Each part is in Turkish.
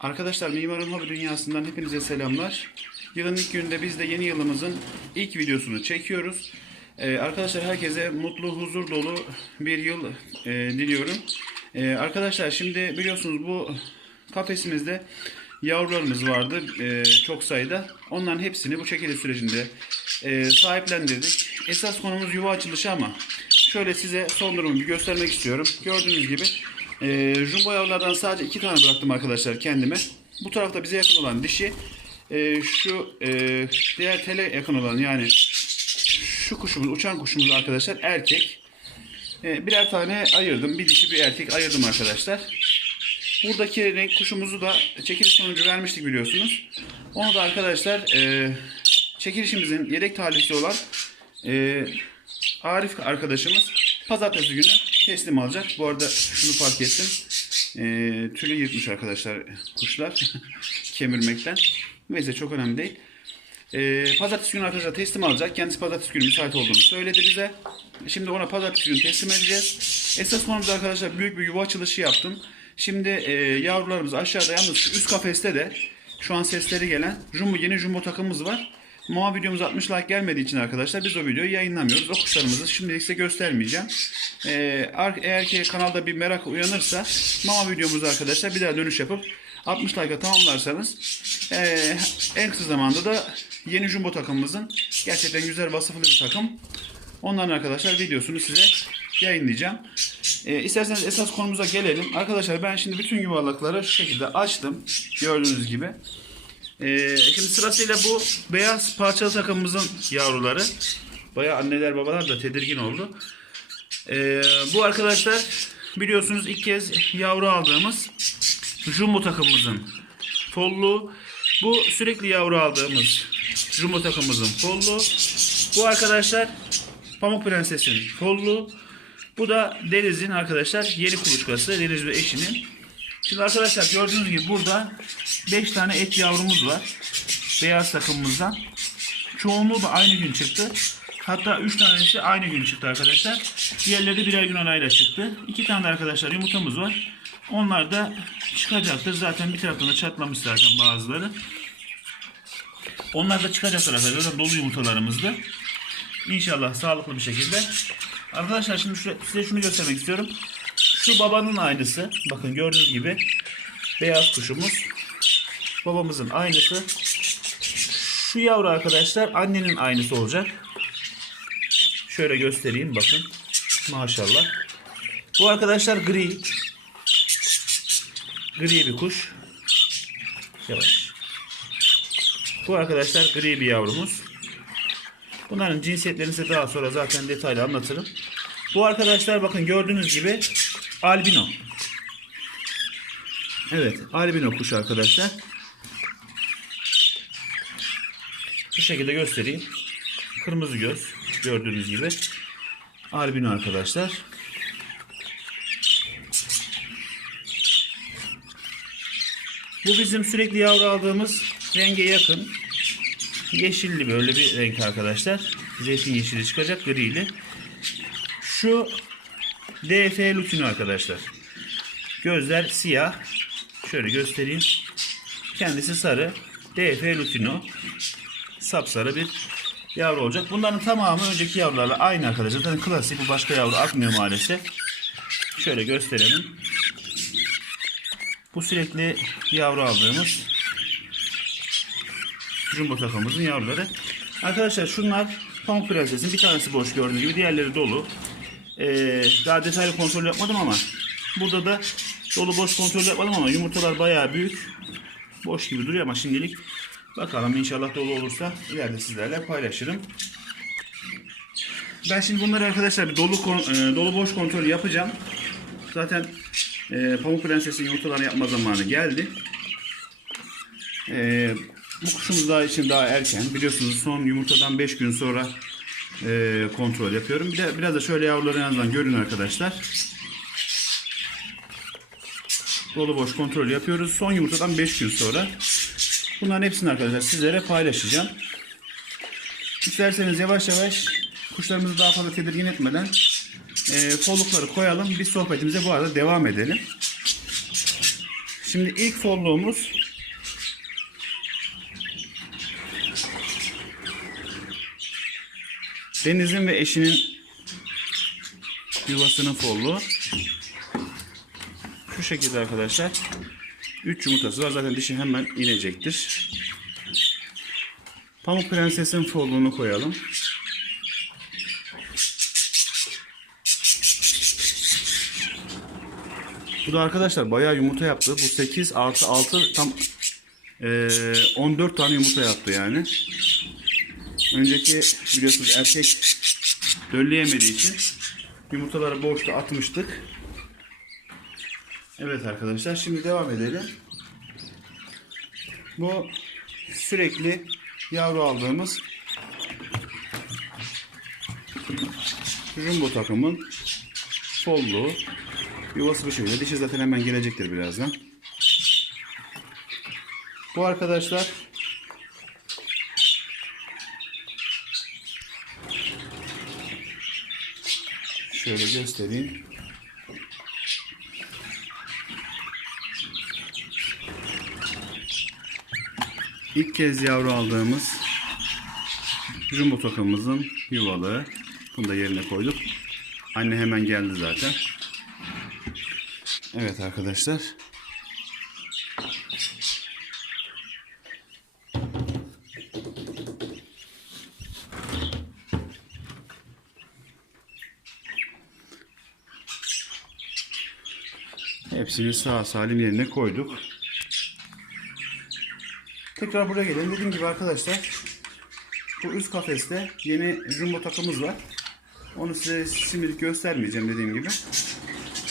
Arkadaşlar Mimarın Hobi Dünyası'ndan hepinize selamlar. Yılın ilk gününde biz de yeni yılımızın ilk videosunu çekiyoruz. Ee, arkadaşlar herkese mutlu, huzur dolu bir yıl e, diliyorum. Ee, arkadaşlar şimdi biliyorsunuz bu kafesimizde yavrularımız vardı e, çok sayıda. Onların hepsini bu çekiliş sürecinde e, sahiplendirdik. Esas konumuz yuva açılışı ama şöyle size son durumu göstermek istiyorum. Gördüğünüz gibi e, jumbo yavrulardan sadece iki tane bıraktım arkadaşlar kendime. Bu tarafta bize yakın olan dişi. e, şu e, diğer tele yakın olan yani şu kuşumuz, uçan kuşumuz arkadaşlar erkek. E, birer tane ayırdım. Bir dişi bir erkek ayırdım arkadaşlar. Buradaki renk kuşumuzu da çekiliş sonucu vermiştik biliyorsunuz. Onu da arkadaşlar e, çekilişimizin yedek talihlisi olan e, Arif arkadaşımız pazartesi günü teslim alacak. Bu arada şunu fark ettim. E, tülü yırtmış arkadaşlar kuşlar kemirmekten. Neyse çok önemli değil. E, pazartesi günü arkadaşlar teslim alacak. Kendisi pazartesi günü müsait olduğunu söyledi bize. Şimdi ona pazartesi günü teslim edeceğiz. Esas konumuz arkadaşlar büyük bir yuva açılışı yaptım. Şimdi e, yavrularımız aşağıda yalnız üst kafeste de şu an sesleri gelen jumbo yeni jumbo takımımız var. Mama videomuz 60 like gelmediği için arkadaşlar biz o videoyu yayınlamıyoruz. O kuşlarımızı şimdilik size göstermeyeceğim. Ee, eğer ki kanalda bir merak uyanırsa mama videomuzu arkadaşlar bir daha dönüş yapıp 60 like'a tamamlarsanız ee, en kısa zamanda da yeni jumbo takımımızın gerçekten güzel vasıflı bir takım. Onların arkadaşlar videosunu size yayınlayacağım. Ee, isterseniz esas konumuza gelelim. Arkadaşlar ben şimdi bütün yuvarlakları şu şekilde açtım. Gördüğünüz gibi. Ee, şimdi sırasıyla bu beyaz parçalı takımımızın yavruları. Bayağı anneler babalar da tedirgin oldu. Ee, bu arkadaşlar biliyorsunuz ilk kez yavru aldığımız jumbo takımımızın follu. Bu sürekli yavru aldığımız jumbo takımımızın follu. Bu arkadaşlar Pamuk Prenses'in follu. Bu da Deniz'in arkadaşlar yeni kuluçkası. Deniz ve eşinin. Şimdi arkadaşlar gördüğünüz gibi burada 5 tane et yavrumuz var. Beyaz takımımızdan. Çoğunluğu da aynı gün çıktı. Hatta 3 tanesi aynı gün çıktı arkadaşlar. Diğerleri de birer gün arayla çıktı. 2 tane de arkadaşlar yumurtamız var. Onlar da çıkacaktır. Zaten bir taraftan da çatlamış zaten bazıları. Onlar da çıkacaklar arkadaşlar. Dolu yumurtalarımızdı. İnşallah sağlıklı bir şekilde. Arkadaşlar şimdi size şunu göstermek istiyorum. Şu babanın aynısı. Bakın gördüğünüz gibi beyaz kuşumuz. Babamızın aynısı. Şu yavru arkadaşlar annenin aynısı olacak. Şöyle göstereyim bakın. Maşallah. Bu arkadaşlar gri. Gri bir kuş. Yavaş. Bu arkadaşlar gri bir yavrumuz. Bunların cinsiyetlerini size daha sonra zaten detaylı anlatırım. Bu arkadaşlar bakın gördüğünüz gibi albino. Evet albino kuş arkadaşlar. Bu şekilde göstereyim. Kırmızı göz gördüğünüz gibi. Albino arkadaşlar. Bu bizim sürekli yavru aldığımız renge yakın. Yeşilli böyle bir renk arkadaşlar. Zeytin yeşili çıkacak grili. Şu DF Lutino arkadaşlar. Gözler siyah. Şöyle göstereyim. Kendisi sarı. DF Lutino. Sapsarı bir yavru olacak. Bunların tamamı önceki yavrularla aynı arkadaşlar. Zaten klasik bu başka yavru atmıyor maalesef. Şöyle gösterelim. Bu sürekli yavru aldığımız jumbo takımımızın yavruları. Arkadaşlar şunlar Pamuk Prenses'in bir tanesi boş gördüğünüz gibi diğerleri dolu. Ee, daha detaylı kontrol yapmadım ama burada da dolu boş kontrol yapmadım ama yumurtalar bayağı büyük. Boş gibi duruyor ama şimdilik bakalım inşallah dolu olursa ileride sizlerle paylaşırım. Ben şimdi bunları arkadaşlar bir dolu e, dolu boş kontrol yapacağım. Zaten e, Pamuk Prenses'in yumurtalarını yapma zamanı geldi. E, bu kuşumuz daha için daha erken. Biliyorsunuz son yumurtadan 5 gün sonra e, kontrol yapıyorum. Bir de biraz da şöyle yavruları en azından görün arkadaşlar. Dolu boş kontrol yapıyoruz. Son yumurtadan 5 gün sonra. Bunların hepsini arkadaşlar sizlere paylaşacağım. İsterseniz yavaş yavaş kuşlarımızı daha fazla tedirgin etmeden e, kollukları koyalım. Biz sohbetimize bu arada devam edelim. Şimdi ilk folluğumuz Deniz'in ve eşinin yuvasının folluğu. Şu şekilde arkadaşlar. 3 yumurtası var. Zaten dişi hemen inecektir. Pamuk Prenses'in folluğunu koyalım. Bu da arkadaşlar bayağı yumurta yaptı. Bu 8 artı 6 tam eee, 14 tane yumurta yaptı yani. Önceki biliyorsunuz erkek dölleyemediği için yumurtaları boşta atmıştık. Evet arkadaşlar şimdi devam edelim. Bu sürekli yavru aldığımız jumbo takımın solluğu yuvası bu şekilde. Dişi zaten hemen gelecektir birazdan. Bu arkadaşlar şöyle göstereyim. İlk kez yavru aldığımız jumbo takımımızın yuvalığı. Bunu da yerine koyduk. Anne hemen geldi zaten. Evet arkadaşlar. Hepsini sağ salim yerine koyduk. Tekrar buraya gelelim. Dediğim gibi arkadaşlar bu üst kafeste yeni jumbo takımız var. Onu size şimdilik göstermeyeceğim dediğim gibi.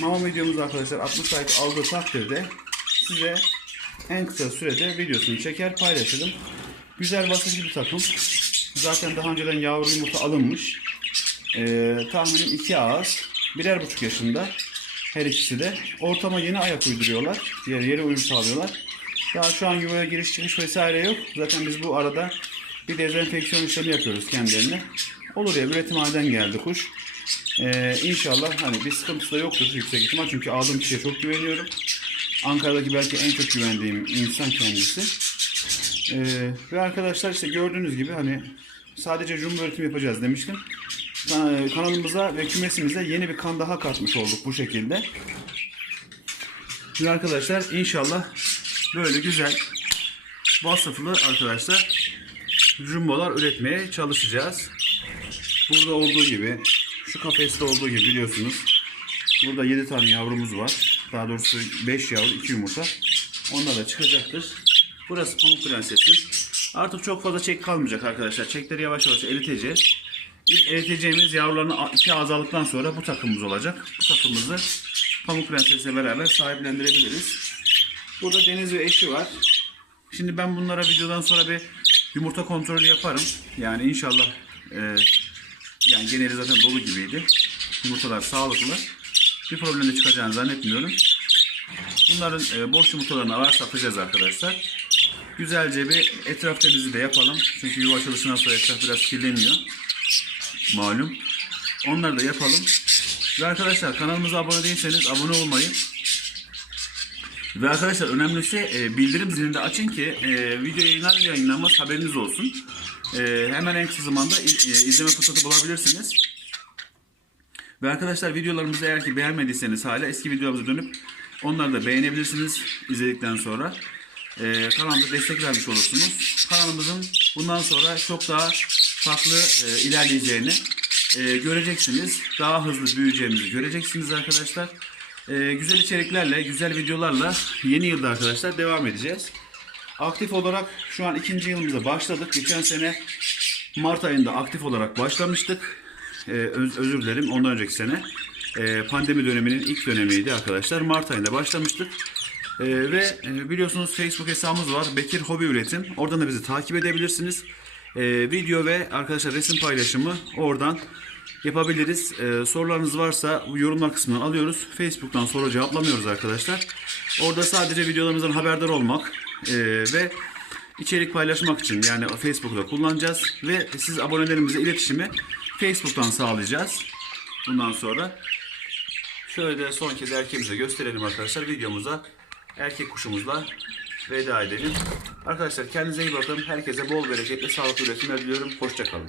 Mama videomuz arkadaşlar 60 like aldığı takdirde size en kısa sürede videosunu çeker paylaşırım. Güzel basıcı bir takım. Zaten daha önceden yavru yumurta alınmış. Ee, tahminim 2 ağız. Birer buçuk yaşında. Her ikisi de. Ortama yeni ayak uyduruyorlar. Diğer yere uyum sağlıyorlar. Daha şu an yuvaya giriş çıkış vesaire yok. Zaten biz bu arada bir dezenfeksiyon işlemi yapıyoruz kendilerine. Olur ya üretimhaneden geldi kuş. Ee, inşallah hani bir sıkıntısı da yoktur yüksek ihtimal. Çünkü aldığım kişiye çok güveniyorum. Ankara'daki belki en çok güvendiğim insan kendisi. Ee, ve arkadaşlar işte gördüğünüz gibi hani sadece jumbo üretim yapacağız demiştim. Kan- Kanalımıza ve kümesimize yeni bir kan daha katmış olduk bu şekilde. Ve arkadaşlar inşallah böyle güzel vasıflı arkadaşlar jumbolar üretmeye çalışacağız. Burada olduğu gibi şu kafeste olduğu gibi biliyorsunuz. Burada 7 tane yavrumuz var. Daha doğrusu 5 yavru 2 yumurta. Onlar da çıkacaktır. Burası Pamuk Prenses'in. Artık çok fazla çek kalmayacak arkadaşlar. Çekleri yavaş yavaş eriteceğiz. İlk eriteceğimiz yavrularını iki ağız aldıktan sonra bu takımımız olacak. Bu takımımızı Pamuk Prenses'le beraber sahiplendirebiliriz. Burada Deniz ve eşi var. Şimdi ben bunlara videodan sonra bir yumurta kontrolü yaparım. Yani inşallah e, yani geneli zaten dolu gibiydi. Yumurtalar sağlıklı. Bir problem de çıkacağını zannetmiyorum. Bunların e, boş yumurtalarını var satacağız arkadaşlar. Güzelce bir etraf temizliği de yapalım. Çünkü yuva açılışından sonra etraf biraz kirleniyor. Malum. Onları da yapalım. Ve arkadaşlar kanalımıza abone değilseniz abone olmayı ve arkadaşlar önemlisi e, bildirim zilini de açın ki e, video yayınlar yayınlanmaz haberiniz olsun. E, hemen en kısa zamanda e, izleme fırsatı bulabilirsiniz. Ve arkadaşlar videolarımızı eğer ki beğenmediyseniz hala eski videolarımıza dönüp onları da beğenebilirsiniz izledikten sonra. E, kanalımıza destek vermiş olursunuz. Kanalımızın bundan sonra çok daha farklı e, ilerleyeceğini e, göreceksiniz. Daha hızlı büyüyeceğimizi göreceksiniz arkadaşlar. E, güzel içeriklerle, güzel videolarla yeni yılda arkadaşlar devam edeceğiz. Aktif olarak şu an ikinci yılımıza başladık. Geçen sene Mart ayında aktif olarak başlamıştık. Ee, öz- özür dilerim ondan önceki sene. Ee, pandemi döneminin ilk dönemiydi arkadaşlar. Mart ayında başlamıştık. Ee, ve e, biliyorsunuz Facebook hesabımız var. Bekir Hobi Üretim. Oradan da bizi takip edebilirsiniz. Ee, video ve arkadaşlar resim paylaşımı oradan yapabiliriz. Ee, sorularınız varsa yorumlar kısmından alıyoruz. Facebook'tan soru cevaplamıyoruz arkadaşlar. Orada sadece videolarımızdan haberdar olmak e, ve içerik paylaşmak için yani Facebook'ta kullanacağız ve siz abonelerimizle iletişimi Facebook'tan sağlayacağız. Bundan sonra şöyle de son kez erkeğimize gösterelim arkadaşlar videomuza erkek kuşumuzla veda edelim. Arkadaşlar kendinize iyi bakın. Herkese bol bereketli sağlıklı üretimler diliyorum. Hoşçakalın.